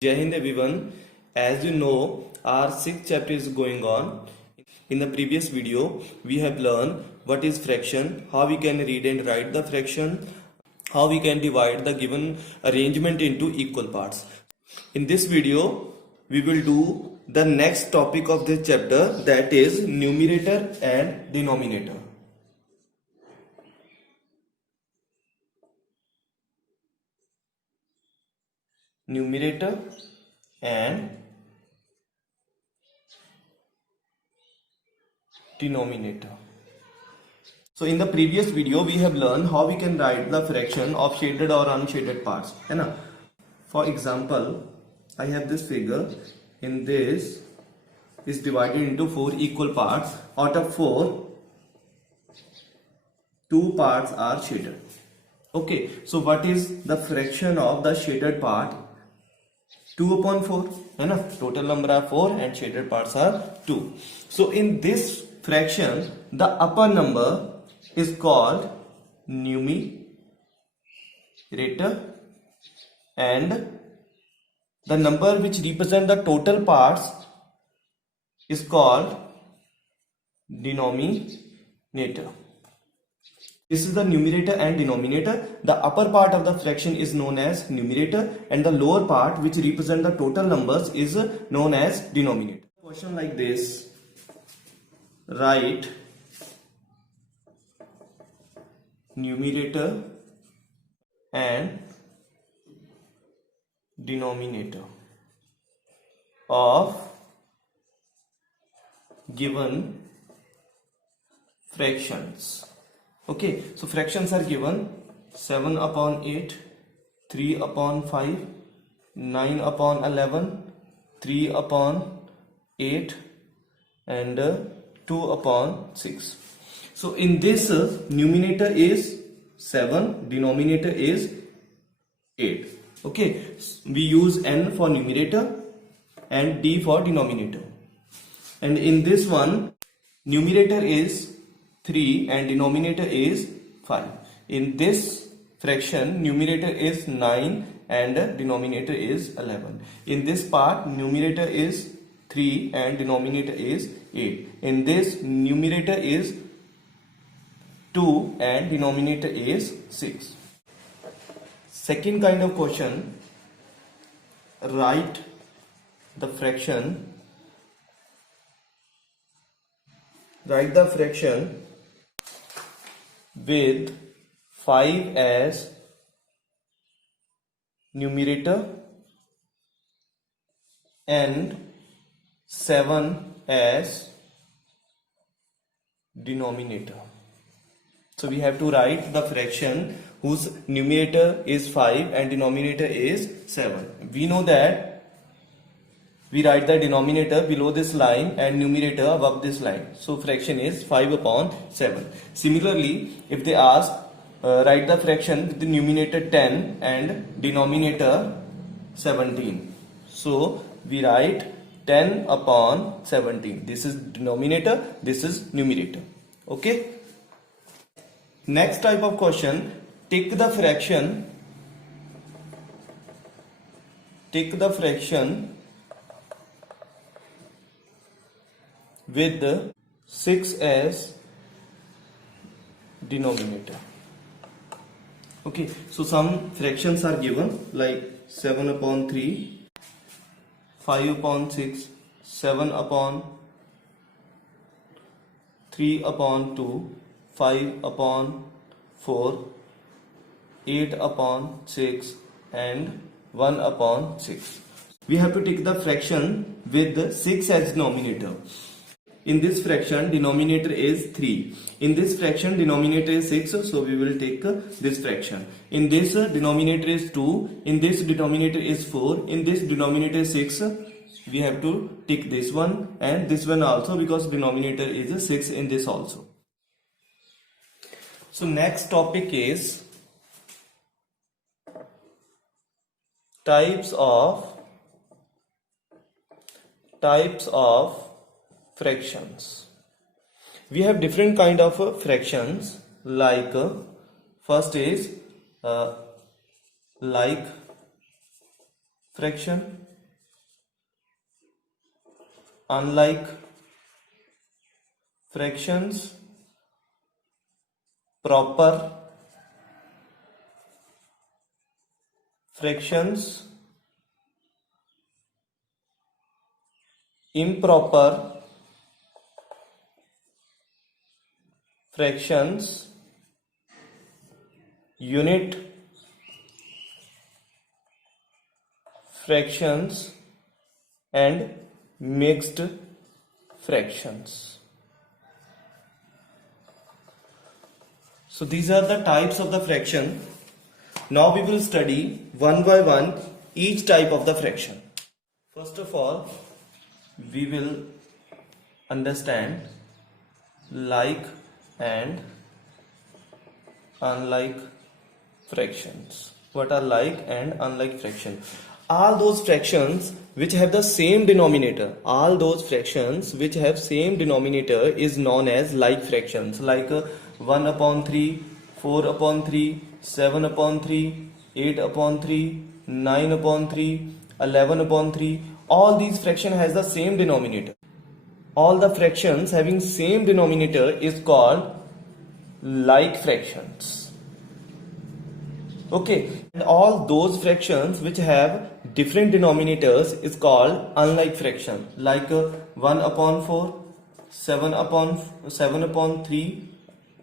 Jai Hind everyone. As you know, our sixth chapter is going on. In the previous video, we have learned what is fraction, how we can read and write the fraction, how we can divide the given arrangement into equal parts. In this video, we will do the next topic of this chapter, that is numerator and denominator. Numerator and denominator. So in the previous video we have learned how we can write the fraction of shaded or unshaded parts, है ना? For example, I have this figure. In this is divided into 4 equal parts. Out of 4, 2 parts are shaded. Okay, so what is the fraction of the shaded part? 2 upon 4, है ना? Total number are 4 and shaded parts are 2. So in this fraction, the upper number is called numerator and the number which represent the total parts is called denominator. This is the numerator and denominator. The upper part of the fraction is known as numerator and the lower part which represent the total numbers is known as denominator. Question like this: write numerator and denominator of given fractions. Okay, so fractions are given 7 upon 8, 3 upon 5, 9 upon 11, 3 upon 8 and 2 upon 6. So in this numerator is 7, denominator is 8. Okay, we use n for numerator and d for denominator. And in this one, numerator is 3 and denominator is 5. In this fraction, numerator is 9 and denominator is 11. In this part, numerator is 3 and denominator is 8. In this, numerator is 2 and denominator is 6. Second kind of question: write the fraction with 5 as numerator and 7 as denominator. So we have to write the fraction whose numerator is 5 and denominator is 7. We know that we write the denominator below this line and numerator above this line. So fraction is 5 upon 7. Similarly, if they ask write the fraction with the numerator 10 and denominator 17. So we write 10 upon 17. This is denominator, this is numerator. Okay. Next type of question: take the fraction with 6 as denominator. Okay, so some fractions are given like 7 upon 3, 5 upon 6, 7 upon 3 upon 2, 5 upon 4, 8 upon 6 and 1 upon 6. We have to take the fraction with 6 as denominator. In this fraction, denominator is 3. In this fraction, denominator is 6, so we will take this fraction. In this, denominator is 2. In this, denominator is 4. In this, denominator is 6. We have to take this one and this one also, because denominator is 6 in this also. So next topic is types of fractions. We have different kind of fractions, like first is like fraction, unlike fractions, proper fractions, improper fractions, unit fractions, and mixed fractions. So these are the types of the fraction. Now we will study one by one each type of the fraction. First of all, we will understand like and unlike fractions. What are like and unlike fractions? All those fractions which have the same denominator, all those fractions which have same denominator is known as like fractions, like 1 upon 3, 4 upon 3, 7 upon 3, 8 upon 3, 9 upon 3, 11 upon 3. All these fractions has the same denominator. All the fractions having same denominator is called like fractions. Okay, and all those fractions which have different denominators is called unlike fraction, like 1 upon 4, 7 upon 3,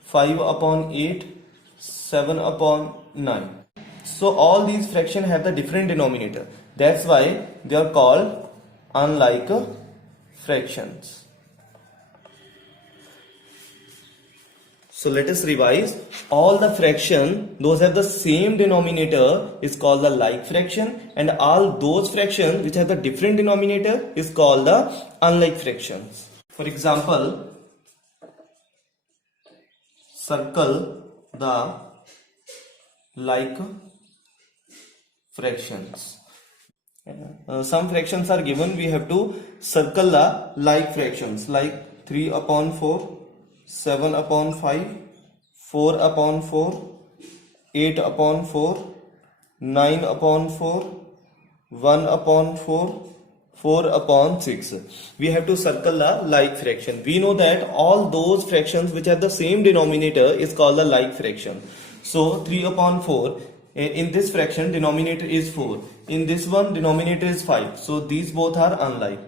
5 upon 8, 7 upon 9. So all these fractions have the different denominator. That's why they are called unlike fractions. So let us revise. All the fraction, those have the same denominator is called the like fraction, and all those fractions which have the different denominator is called the unlike fractions. For example, circle the like fractions. Some fractions are given, we have to circle the like fractions, like 3 upon 4, 7 upon 5, 4 upon 4, 8 upon 4, 9 upon 4, 1 upon 4, 4 upon 6. We have to circle the like fraction. We know that all those fractions which have the same denominator is called the like fraction. So 3 upon 4, in this fraction denominator is 4. In this one denominator is 5. So these both are unlike.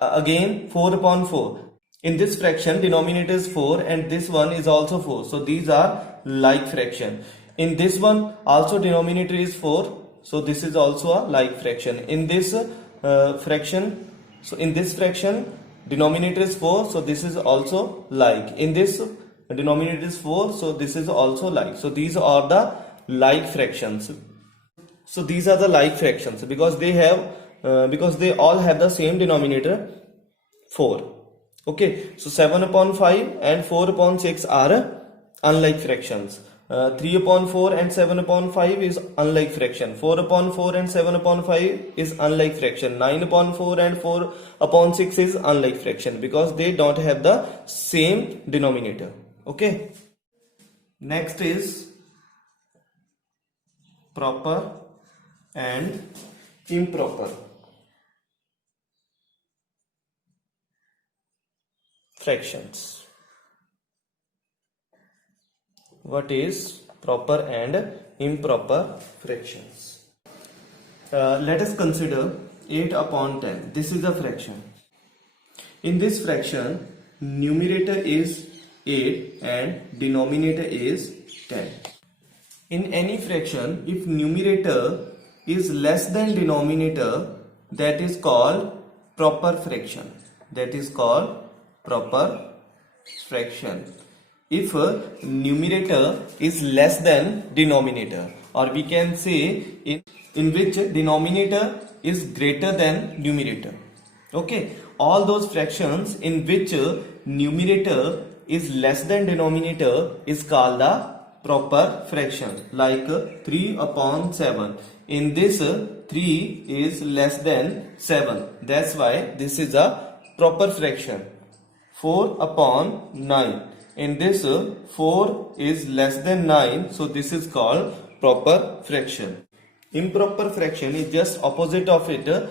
Again 4 upon 4. In this fraction denominator is 4 and this one is also 4. So these are like fraction. In this one also denominator is 4. So this is also a like fraction. In this fraction, so in this fraction denominator is 4. So this is also like. In this denominator is 4. So this is also like. So these are the like fractions. So these are the like fractions because they have because they all have the same denominator 4. Okay, so 7 upon 5 and 4 upon 6 are unlike fractions. 3 upon 4 and 7 upon 5 is unlike fraction. 4 upon 4 and 7 upon 5 is unlike fraction. 9 upon 4 and 4 upon 6 is unlike fraction because they don't have the same denominator. Okay. Next is proper and improper fractions. What is proper and improper fractions? Let us consider 8 upon 10. This is a fraction. In this fraction, numerator is 8 and denominator is 10. In any fraction, if numerator is less than denominator, that is called proper fraction. That is called proper fraction. If numerator is less than denominator, or we can say in which denominator is greater than numerator. Okay, all those fractions in which numerator is less than denominator is called the proper fraction, like 3 upon 7. In this 3 is less than 7. That's why this is a proper fraction. 4 upon 9. In this 4 is less than 9. So this is called proper fraction. Improper fraction is just opposite of it.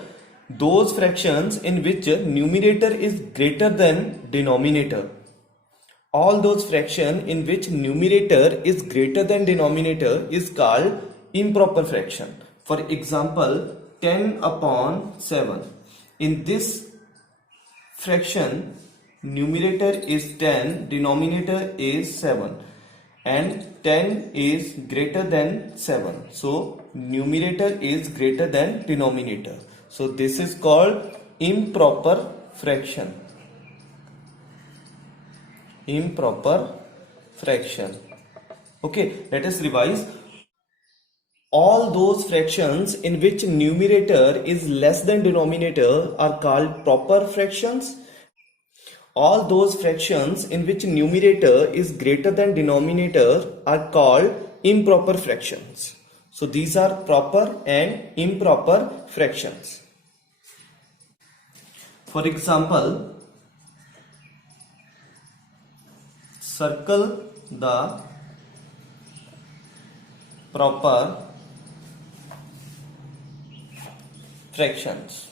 those fractions in which numerator is greater than denominator. All those fractions in which numerator is greater than denominator is called improper fraction. For example, 10 upon 7. In this fraction, numerator is 10, denominator is 7, and 10 is greater than 7. So numerator is greater than denominator. So this is called improper fraction. Improper fraction. Okay, let us revise. All those fractions in which numerator is less than denominator are called proper fractions. All those fractions in which numerator is greater than denominator are called improper fractions. So these are proper and improper fractions. For example, circle the proper fractions.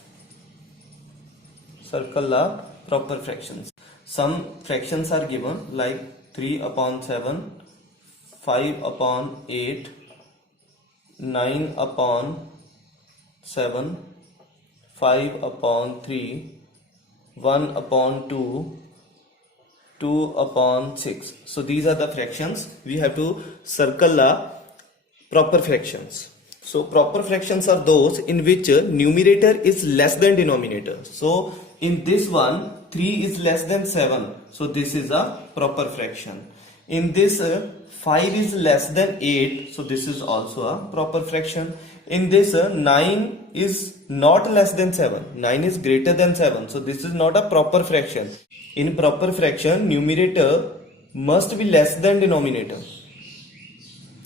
Circle the proper fractions. Some fractions are given like 3 upon 7, 5 upon 8, 9 upon 7, 5 upon 3, 1 upon 2, 2 upon 6. So these are the fractions. We have to circle the proper fractions. So proper fractions are those in which numerator is less than denominator. So in this one, 3 is less than 7. So this is a proper fraction. In this 5 is less than 8. So this is also a proper fraction. In this 9 is not less than 7. 9 is greater than 7. So this is not a proper fraction. In proper fraction, numerator must be less than denominator.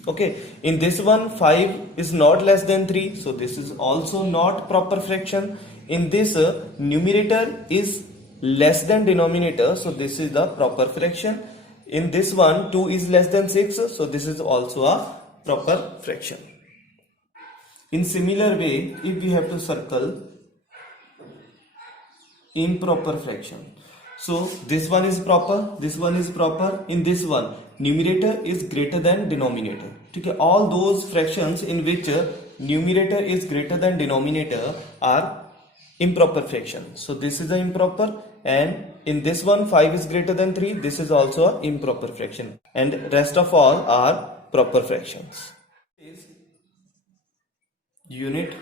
Okay, in this one 5 is not less than 3, so this is also not proper fraction. In this numerator is less than denominator, so this is the proper fraction. In this one 2 is less than 6, so this is also a proper fraction. In similar way, if we have to circle improper fraction, so this one is proper, this one is proper. In this one, numerator is greater than denominator. Okay, all those fractions in which numerator is greater than denominator are improper fractions. So this is the improper, and in this one 5 is greater than 3. This is also an improper fraction, and rest of all are proper fractions. Unit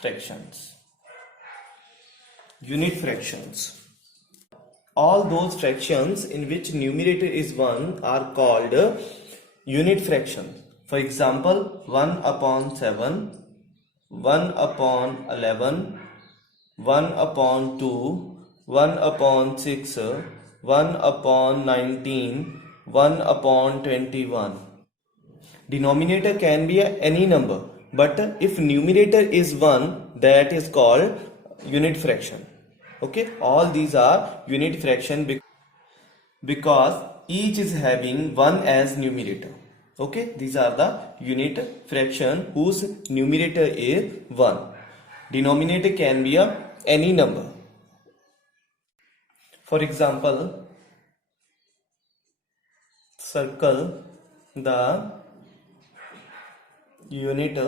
fractions. Unit fractions. All those fractions in which numerator is 1 are called unit fractions. For example, 1 upon 7, 1 upon 11, 1 upon 2, 1 upon 6, 1 upon 19, 1 upon 21. Denominator can be any number, but if numerator is 1, that is called unit fraction. Okay, all these are unit fraction because each is having 1 as numerator. Okay, these are the unit fraction whose numerator is 1. Denominator can be any number. For example, circle the unit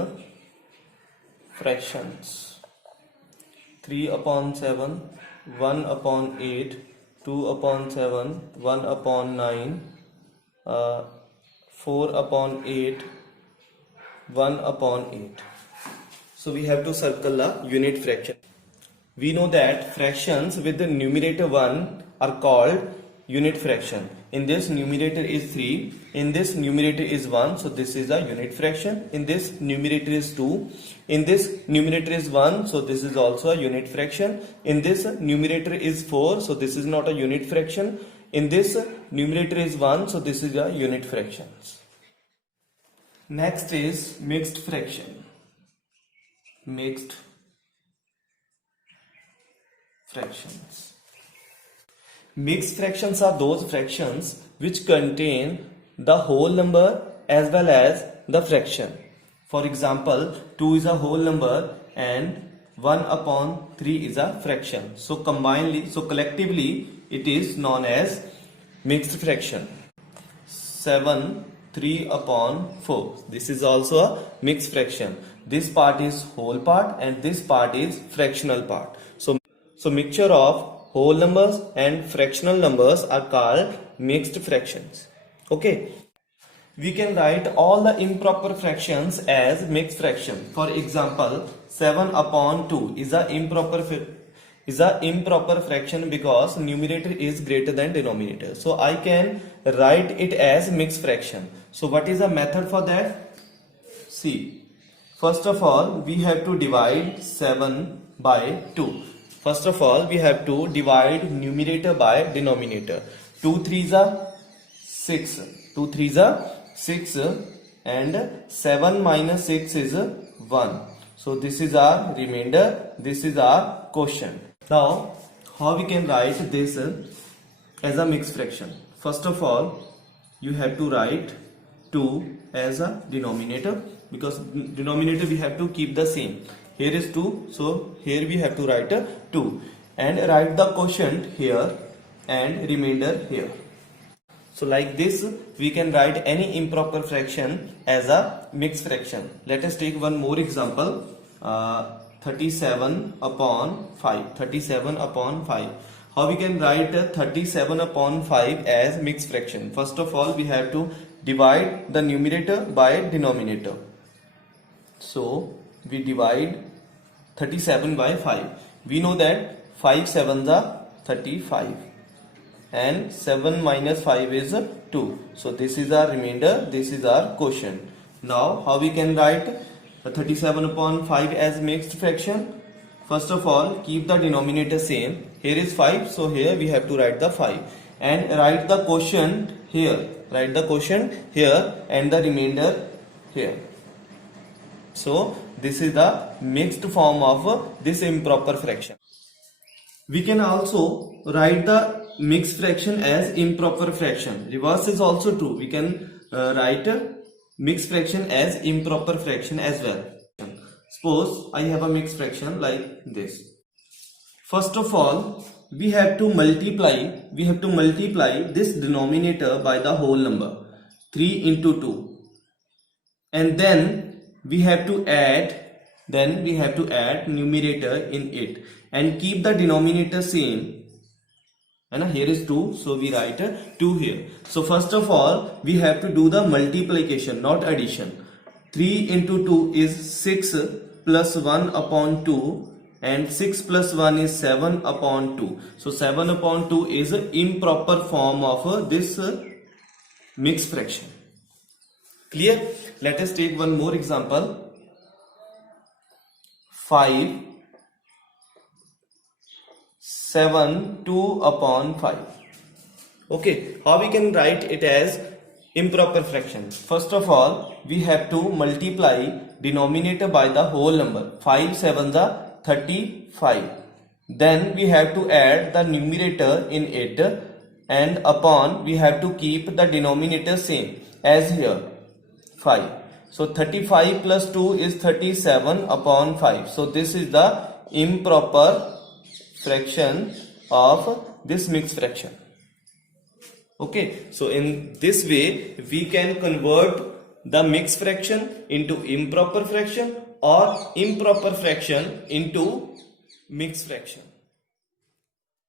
fractions. 3 upon 7, 1 upon 8, 2 upon 7, 1 upon 9, 4 upon 8, 1 upon 8. So we have to circle the unit fraction. We know that fractions with the numerator 1 are called unit fraction. In this numerator is 3, in this numerator is 1, so this is a unit fraction. In this numerator is 2, in this numerator is 1, so this is also a unit fraction. In this numerator is 4, so this is not a unit fraction. In this numerator is 1, so this is a unit fraction. Next is mixed fraction. Mixed fractions. Mixed fractions are those fractions which contain the whole number as well as the fraction. For example, 2 is a whole number and 1 upon 3 is a fraction. So collectively it is known as mixed fraction. 7 3 upon 4. This is also a mixed fraction. This part is whole part and this part is fractional part. So mixture of whole numbers and fractional numbers are called mixed fractions. Okay. We can write all the improper fractions as mixed fraction. For example, 7 upon 2 is a improper fraction because numerator is greater than denominator. So I can write it as mixed fraction. So what is the method for that? See, first of all we have to divide 7 by 2. First of all we have to divide numerator by denominator. 2 3s are 6. 2 3s are 6 and 7 minus 6 is 1. So this is our remainder, this is our quotient. Now how we can write this as a mixed fraction? First of all you have to write 2 as a denominator because denominator we have to keep the same. Here is 2, so here we have to write 2 and write the quotient here and remainder here. So like this we can write any improper fraction as a mixed fraction. Let us take one more example. 37 upon 5. 37 upon 5. How we can write 37 upon 5 as mixed fraction? First of all we have to divide the numerator by denominator. So we divide 37 by 5. We know that 5 7s are 35 and 7 minus 5 is 2. So this is our remainder, this is our quotient. Now how we can write 37 upon 5 as mixed fraction? First of all keep the denominator same. Here is 5, so here we have to write the 5 and write the quotient here. Write the quotient here and the remainder here. So this is the mixed form of this improper fraction. We can also write the mixed fraction as improper fraction. Reverse is also true. We can write mixed fraction as improper fraction as well. Suppose I have a mixed fraction like this. First of all we have to multiply this denominator by the whole number, 3 into 2, and then we have to add numerator in it and keep the denominator same. And here is 2, so we write 2 here. So first of all we have to do the multiplication, not addition. 3 into 2 is 6 plus 1 upon 2 and 6 plus 1 is 7 upon 2. So 7 upon 2 is an improper form of this mixed fraction. Clear? Let us take one more example. 5 7 2 upon 5. Okay, how we can write it as improper fraction? First of all we have to multiply denominator by the whole number. 5 7s are 35. Then we have to add the numerator in it and upon we have to keep the denominator same as here, 5. So 35 plus 2 is 37 upon 5. So this is the improper fraction of this mixed fraction. Okay, so in this way we can convert the mixed fraction into improper fraction or improper fraction into mixed fraction.